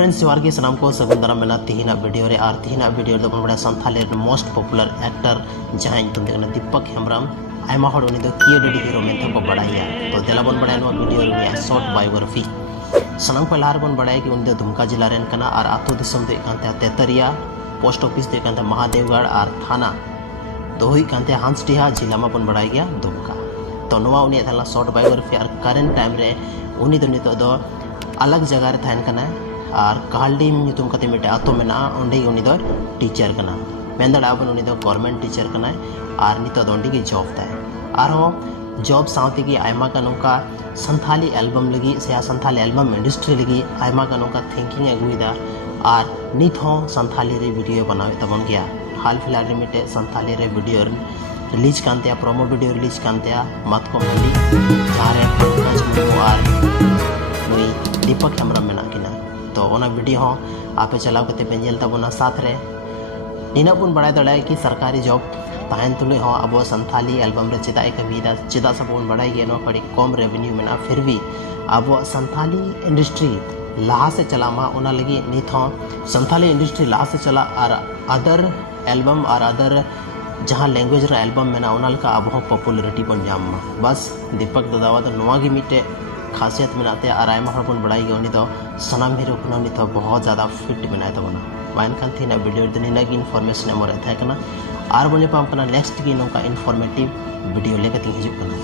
Friends जोहार गे सनाम को सगुन दाराम मेला तिहिना वीडियो रे और तिहिना वीडियो रे बन बड़ा संथाली मोस्ट पॉपुलर एक्टर जहां तुम देखना दीपक हेम्ब्रम आयमा हड़ उनी दो किए हीरो मेंते को बड़ाया तो देला बन बड़ा नो वीडियो रे शॉर्ट बायोग्राफी सनाम को लार बन बड़ा कि उनी दो दुमका जिला रेन कना और आतो दिसम दे कांते तेतरिया पोस्ट ऑफिस दे कांते महादेवगढ़ और थाना तो हुई कांते हांसडीहा जिला में बन बड़ा गया दुमका तो नोवा उनी थाला शॉर्ट बायोग्राफी और करेंट टाइम रे उनी दो नितो दो अलग जगह रे थान कना और कहलडीम ᱧᱩᱛᱩᱢ कते मिटे आतो मेना ओंडे उनी दो टीचर कना मेंदड़ा बन उनी दो गवर्नमेंट टीचर कना और नितो दो ओंडे जॉब ताय और जॉब सावते की आयमा का नोका संथाली एल्बम लगी से संथाली एल्बम इंडस्ट्री लगी आयमा का नोका थिंकिंग अगुइदा और नित हो संथाली रे वीडियो बनावे तबन गया हाल फिलहाल रे मिटे संथाली रे video release कांते promo video release कांते मत को मंडी जारे और नुई दीपक हेम्ब्रम मेना किना तो ओना वीडियो हो आपे चलाव कते पेंजल तबना साथ रे निना बन बड़ा दड़ा कि सरकारी जॉब ताहन तुले हो अब संथाली एल्बम रे चेदा कमीदा चेदा सब बन बड़ा गे नो कड़ी कम रेवेन्यू मेना फिर भी अब संथाली इंडस्ट्री लाहा से चलामा ओना लगी नित हो संथाली इंडस्ट्री लाहा से चला और अदर एल्बम और अदर जहाँ लैंग्वेज रे एल्बम मेना ओना लका अब पॉपुलरिटी बन जाम बस दीपक दादा तो नोवा गे मिटे खासियत मेनाते और आयमा हड़ बन बड़ाई उनी दो सनाम हीरो को नित बहुत ज़्यादा फिट मेना तबना वाइनखान थी वीडियो दिन हिना इनफॉर्मेशन एमरे थे और बने पाम नेक्स्ट की नौका इनफॉर्मेटिव वीडियो लेकर हिजुकना।